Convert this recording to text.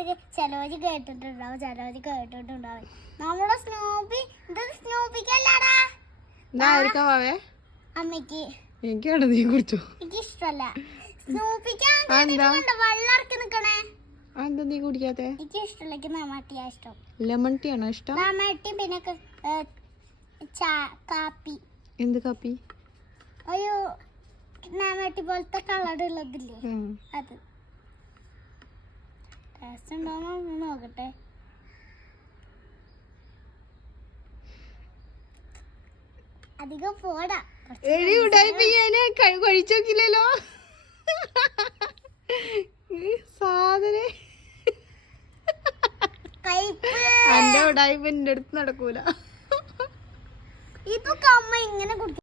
പാട്ട് ചിലവര് കേട്ടിട്ടുണ്ടാവും, ചിലവര് കേട്ടിട്ടുണ്ടാവും. നമ്മുടെ സ്നൂപ്പി ഇത് സ്നൂപ്പിക്കല്ലാടാ, അമ്മക്ക്. എനിക്കാണ് നീ കുടിച്ചോ? എനിക്ക് ഇഷ്ടല്ല സ്നൂപ്പിക്കാൻ. വെള്ളം ഇറക്കി നിക്കണേ. എന്താ നീ കുടിക്കാത്തെ? എനിക്ക് ഇഷ്ടമല്ല. എനിക്ക് ലെമൺ ടീ ഇഷ്ടം. ലെമൺ ടീ ആണോ ഇഷ്ടം? ലെമൺ ടീ പിന്നെ കാപ്പി. എന്ത് കാപ്പി? ഒരു ലെമൺ ടീ പോലത്തെ കളർ ഉള്ളതില്ലേ, അത്. ടേസ്റ്റ് ഉണ്ടോന്ന് നോക്കട്ടെ. അധികം പോടാ. കഴിച്ചോക്കില്ലല്ലോ സാധന. എന്റെ ഉടായ്പ എന്റെ അടുത്ത് നടക്കൂല. ഇതൊക്കെ അമ്മ ഇങ്ങനെ കുടിക്കും.